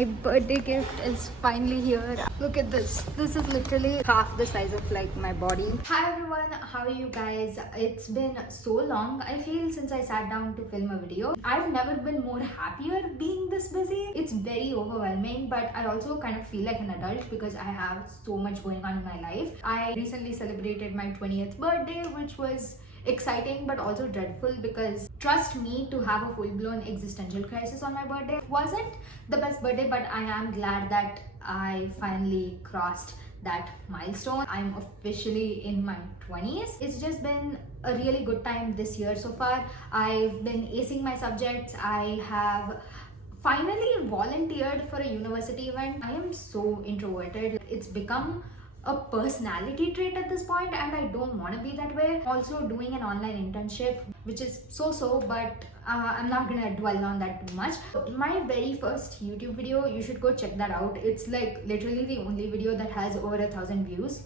my birthday gift is finally here. Look at this. This is literally half the size of like my body. Hi everyone, how are you guys? It's been so long, I feel, since I sat down to film a video. I've never been more happier being this busy. It's very overwhelming, but I also kind of feel like an adult because I have so much going on in my life. I recently celebrated my 20th birthday, which was exciting but also dreadful because trust me, to have a full-blown existential crisis on my birthday wasn't the best birthday, but I am glad that I finally crossed that milestone. I'm officially in my 20s. It's just been a really good time this year so far. I've been acing my subjects. I have finally volunteered for a university event. I am so introverted. It's become a personality trait at this point and I don't want to be that way. Also doing an online internship, which is so, but I'm not gonna dwell on that too much. My very first YouTube video, you should go check that out. It's like literally the only video that has over 1,000 views.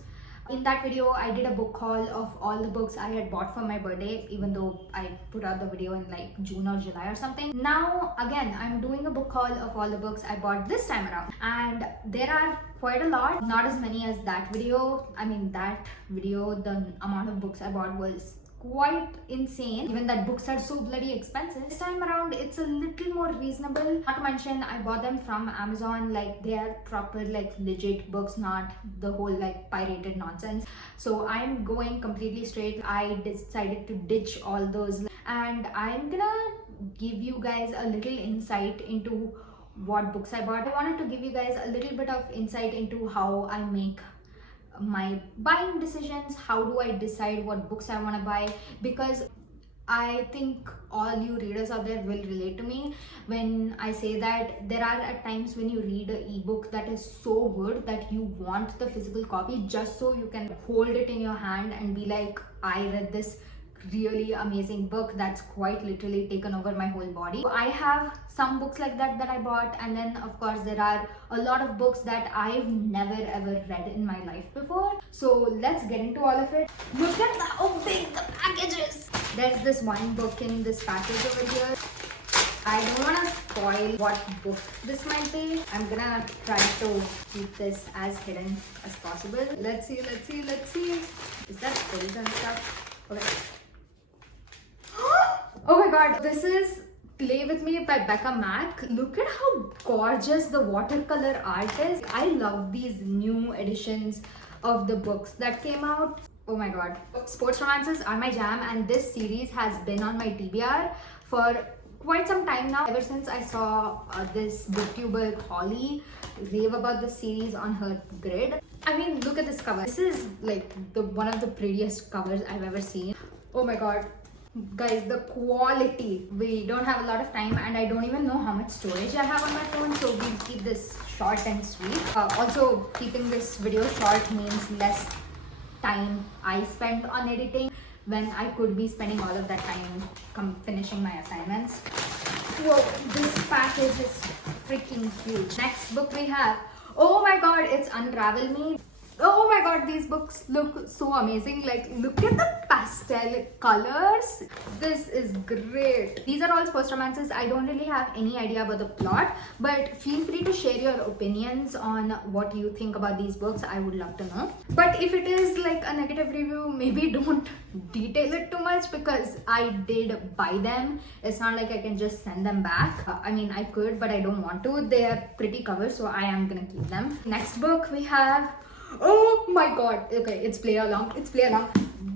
In that video, I did a book haul of all the books I had bought for my birthday, even though I put out the video in like June or July or something. Now, again, I'm doing a book haul of all the books I bought this time around. And there are quite a lot, not as many as that video. I mean, that video, the amount of books I bought was quite insane, given that books are so bloody expensive. This time around it's a little more reasonable. Not to mention I bought them from Amazon, like they are proper like legit books, not the whole like pirated nonsense. So I'm going completely straight. I decided to ditch all those and I'm gonna give you guys a little insight into what books I bought. I wanted to give you guys a little bit of insight into how I make my buying decisions, how do I decide what books I want to buy, because I think all you readers out there will relate to me when I say that there are at times when you read an ebook that is so good that you want the physical copy just so you can hold it in your hand and be like, I read this really amazing book that's quite literally taken over my whole body. So I have some books like that I bought, and then of course there are a lot of books that I've never ever read in my life before. So let's get into all of it. Look at how big the package is. There's this one book in this package over here. I don't want to spoil what book this might be. I'm gonna try to keep this as hidden as possible. Let's see. Is that pills and stuff? Okay. Oh my god, this is Play With Me by Becca Mack. Look at how gorgeous the watercolor art is. I love these new editions of the books that came out. Oh my god. Sports romances are my jam, and this series has been on my TBR for quite some time now. Ever since I saw this booktuber Holly rave about the series on her grid. I mean, look at this cover. This is like one of the prettiest covers I've ever seen. Oh my god. Guys, the quality. We don't have a lot of time and I don't even know how much storage I have on my phone, so we'll keep this short and sweet. Also, keeping this video short means less time I spend on editing when I could be spending all of that time finishing my assignments. Whoa, this package is freaking huge. Next book we have, oh my god, it's Unravel Me. Oh my god, these books look so amazing. Like, look at the pastel colors. This is great. These are all sports romances. I don't really have any idea about the plot, but feel free to share your opinions on what you think about these books. I would love to know. But if it is like a negative review, maybe don't detail it too much because I did buy them. It's not like I can just send them back. I mean, I could, but I don't want to. They are pretty covers, so I am gonna keep them. Next book we have, oh my god, okay, it's Play Along.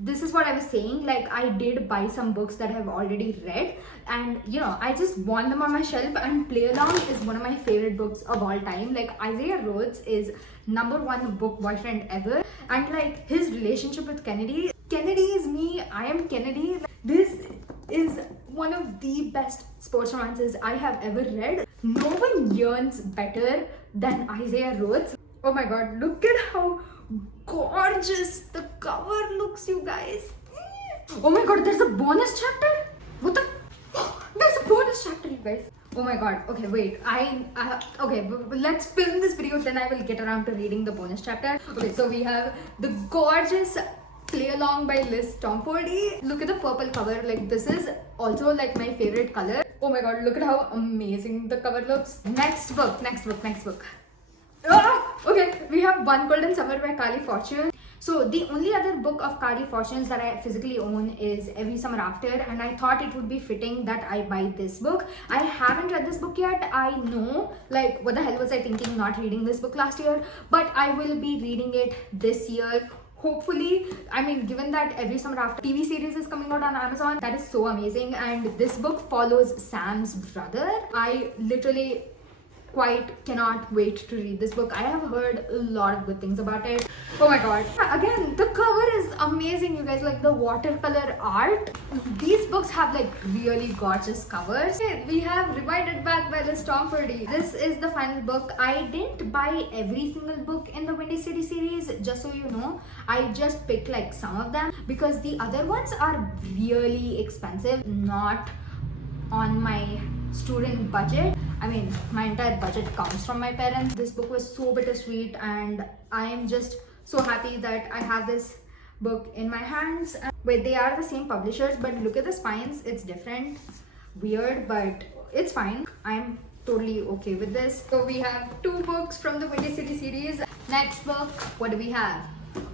This is what I was saying, like I did buy some books that I've already read and you know, I just want them on my shelf, and Play Along is one of my favorite books of all time. Like Isaiah Rhodes is #1 book boyfriend ever, and like his relationship with Kennedy is me, I am Kennedy. This is one of the best sports romances I have ever read. No one yearns better than Isaiah Rhodes. Oh my god, look at how gorgeous the cover looks, you guys. Oh my god, there's a bonus chapter? What the? There's a bonus chapter, you guys. Oh my god. Okay, wait. Okay, let's film this video, then I will get around to reading the bonus chapter. Okay, so we have the gorgeous Play Along by Liz Tomfordy. Look at the purple cover. Like, this is also like my favorite color. Oh my god, look at how amazing the cover looks. Next book. Okay, we have One Golden Summer by Kali Fortune. So the only other book of Kali Fortunes that I physically own is Every Summer After, and I thought it would be fitting that I buy this book. I haven't read this book yet. I know, like, what the hell was I thinking not reading this book last year, but I will be reading it this year. Hopefully, I mean, given that Every Summer After TV series is coming out on Amazon, that is so amazing. And this book follows Sam's brother. I literally quite cannot wait to read this book. I have heard a lot of good things about it. Oh my god. Again, the cover is amazing, you guys. Like the watercolor art. These books have like really gorgeous covers. Okay, we have Rewind It Back by Liz Tomfordy. This is the final book. I didn't buy every single book in the Windy City series, just so you know. I just picked like some of them because the other ones are really expensive, not on my student budget. I mean, my entire budget comes from my parents. This book was so bittersweet, and I am just so happy that I have this book in my hands. Wait, they are the same publishers, but look at the spines. It's different, weird, but it's fine. I'm totally okay with this. So we have 2 books from the Windy City series. Next book, what do we have?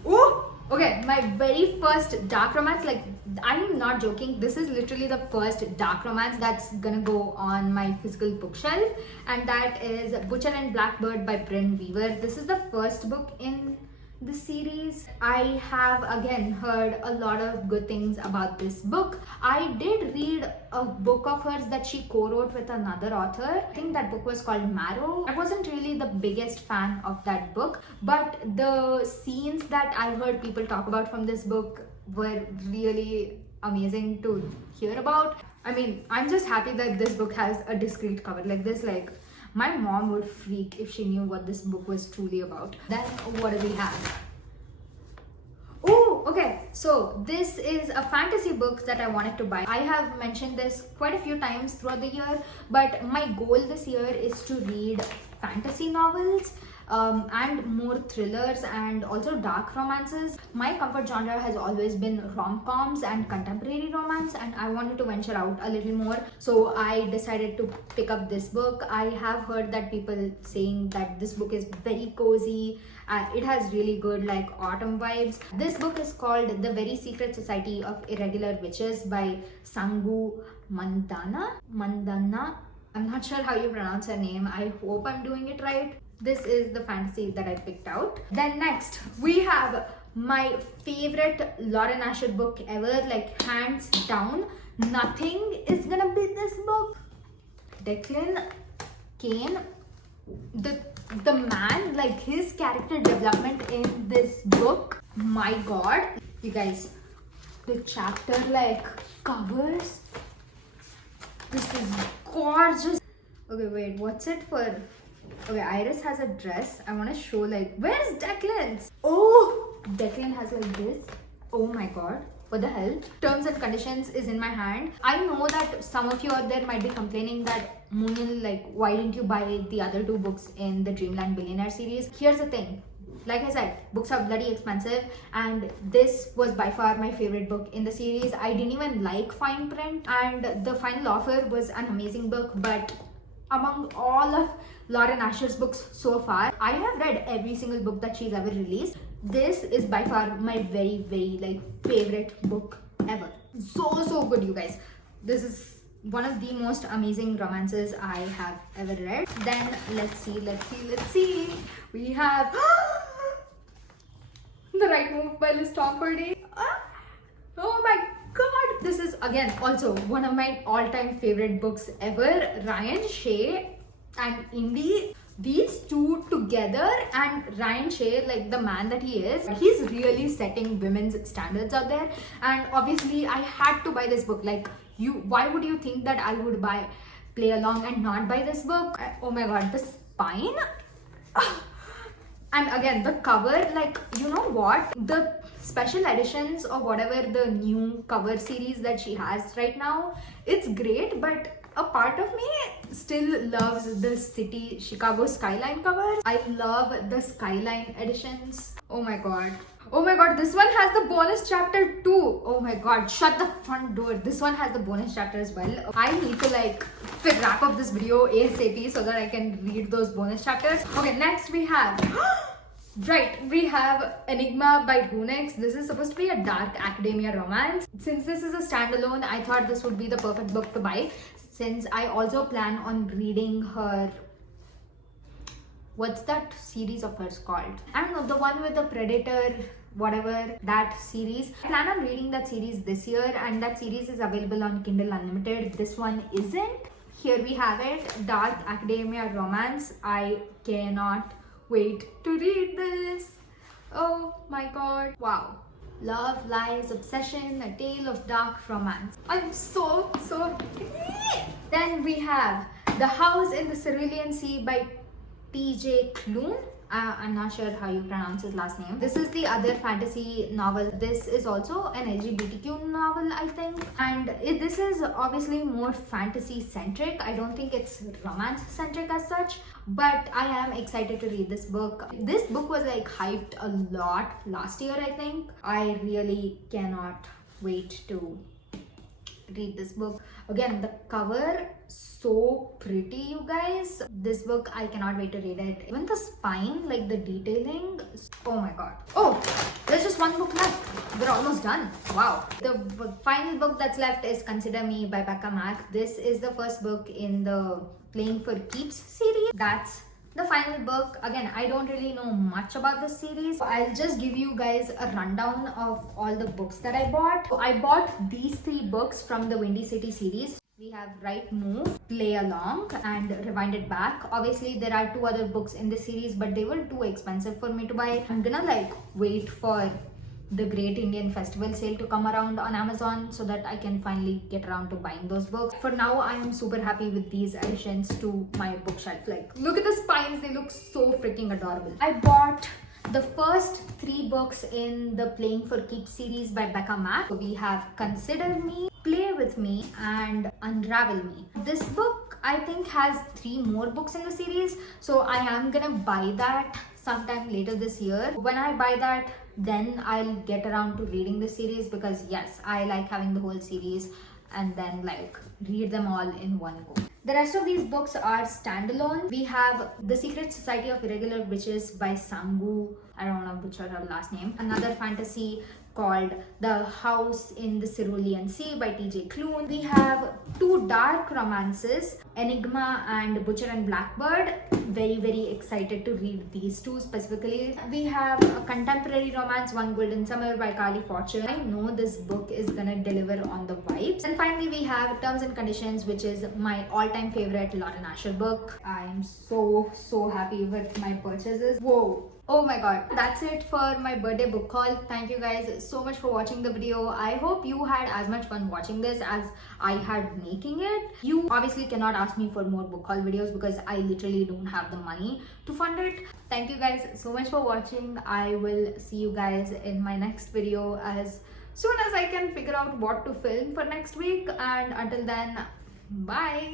Oh, okay, my very first dark romance. Like, I'm not joking, this is literally the first dark romance that's gonna go on my physical bookshelf, and that is Butcher and Blackbird by Bryn Weaver. This is the first book in the series. I have again heard a lot of good things about this book. I did read a book of hers that she co-wrote with another author. I think that book was called Marrow. I wasn't really the biggest fan of that book, but the scenes that I heard people talk about from this book were really amazing to hear about. I mean, I'm just happy that this book has a discreet cover like this. Like, my mom would freak if she knew what this book was truly about. Then what do we have? Oh, okay. So this is a fantasy book that I wanted to buy. I have mentioned this quite a few times throughout the year, but my goal this year is to read fantasy novels and more thrillers and also dark romances. My comfort genre has always been rom-coms and contemporary romance, and I wanted to venture out a little more, so I decided to pick up this book. I have heard that people saying that this book is very cozy. It has really good like autumn vibes. This book is called The Very Secret Society of Irregular Witches by Sangu Mandana. I'm not sure how you pronounce her name. I hope I'm doing it right. This is the fantasy that I picked out. Then next, we have my favorite Lauren Asher book ever, like hands down. Nothing is gonna beat this book. Declan Kane, the man, like his character development in this book, my god. You guys, the chapter like covers, this is gorgeous. Okay, wait, what's it for? Okay, Iris has a dress. I want to show like, where's Declan's? Oh, Declan has like this. Oh my god, what the hell? Terms and Conditions is in my hand. I know that some of you out there might be complaining that Monal, like, why didn't you buy the other 2 books in the Dreamland Billionaire series? Here's the thing. Like I said, books are bloody expensive, and this was by far my favorite book in the series. I didn't even like fine print, and The Final Offer was an amazing book, but among all of Lauren Asher's books so far, I have read every single book that she's ever released. This is by far my very, very like favorite book ever. So good, you guys. This is one of the most amazing romances I have ever read. Then let's see. We have The Right Move by Liz Tomfordy. Oh my god, this is again also one of my all-time favorite books ever. Ryan Shea and Indy, these 2 together, and Ryan Shea, like the man that he is, he's really setting women's standards out there. And obviously I had to buy this book. Like, why would you think that I would play along and not buy this book? Oh my god, the spine. And again, the cover, like, you know what? The special editions or whatever, the new cover series that she has right now, it's great, but a part of me still loves the city Chicago skyline covers. I love the skyline editions. Oh my god. Oh my god, this one has the bonus chapter too. Oh my god, shut the front door. This one has the bonus chapter as well. I need to like wrap up this video ASAP so that I can read those bonus chapters. Okay, next we have right, we have Enigma by Runix. This is supposed to be a dark academia romance. Since this is a standalone, I thought this would be the perfect book to buy, since I also plan on reading her, what's that series of hers called? I don't know, the one with the Predator, whatever, that series. I plan on reading that series this year, and that series is available on Kindle Unlimited. This one isn't. Here we have it, dark academia romance. I cannot wait to read this. Oh my god. Wow. Love, Lies, Obsession, A Tale of Dark Romance. I'm so Then we have The House in the Cerulean Sea by TJ Klune. I'm not sure how you pronounce his last name. This is the other fantasy novel. This is also an LGBTQ novel, I think. And this is obviously more fantasy centric. I don't think it's romance centric as such, but I am excited to read this book. This book was like hyped a lot last year, I think. I really cannot wait to read this book. Again, the cover, so pretty, you guys. This book, I cannot wait to read it. Even the spine, like the detailing, oh my god. Oh, there's just one book left. We're almost done. Wow. The final book that's left is Consider Me by Becca Mack. This is the first book in the Playing for Keeps series. That's the final book. Again, I don't really know much about this series. I'll just give you guys a rundown of all the books that I bought. So I bought these 3 books from the Windy City series. We have Right Move, Play Along, and Rewind It Back. Obviously, there are 2 other books in this series, but they were too expensive for me to buy. I'm gonna like wait for the Great Indian Festival sale to come around on Amazon so that I can finally get around to buying those books. For now, I am super happy with these additions to my bookshelf. Like, look at the spines, they look so freaking adorable. I bought the first 3 books in the Playing for Keeps series by Becca Mack. So we have Consider Me, Play With Me, and Unravel Me. This book, I think, has 3 more books in the series, so I am gonna buy that sometime later this year. When I buy that, then I'll get around to reading the series, because yes, I like having the whole series and then like read them all in one go. The rest of these books are standalone. We have The Secret Society of Irregular Witches by Sangu. I don't know which her last name. Another fantasy called The House in the Cerulean Sea by TJ Klune. We have 2 dark romances, Enigma and Butcher and Blackbird. Very excited to read these 2 specifically. We have a contemporary romance, One Golden Summer by Carly Fortune. I know this book is gonna deliver on the vibes. And finally, we have Terms and Conditions, which is my all-time favorite Lauren Asher book. I'm so happy with my purchases. Whoa. Oh my god, that's it for my birthday book haul. Thank you guys so much for watching the video. I hope you had as much fun watching this as I had making it. You obviously cannot ask me for more book haul videos because I literally don't have the money to fund it. Thank you guys so much for watching. I will see you guys in my next video as soon as I can figure out what to film for next week, and until then, bye.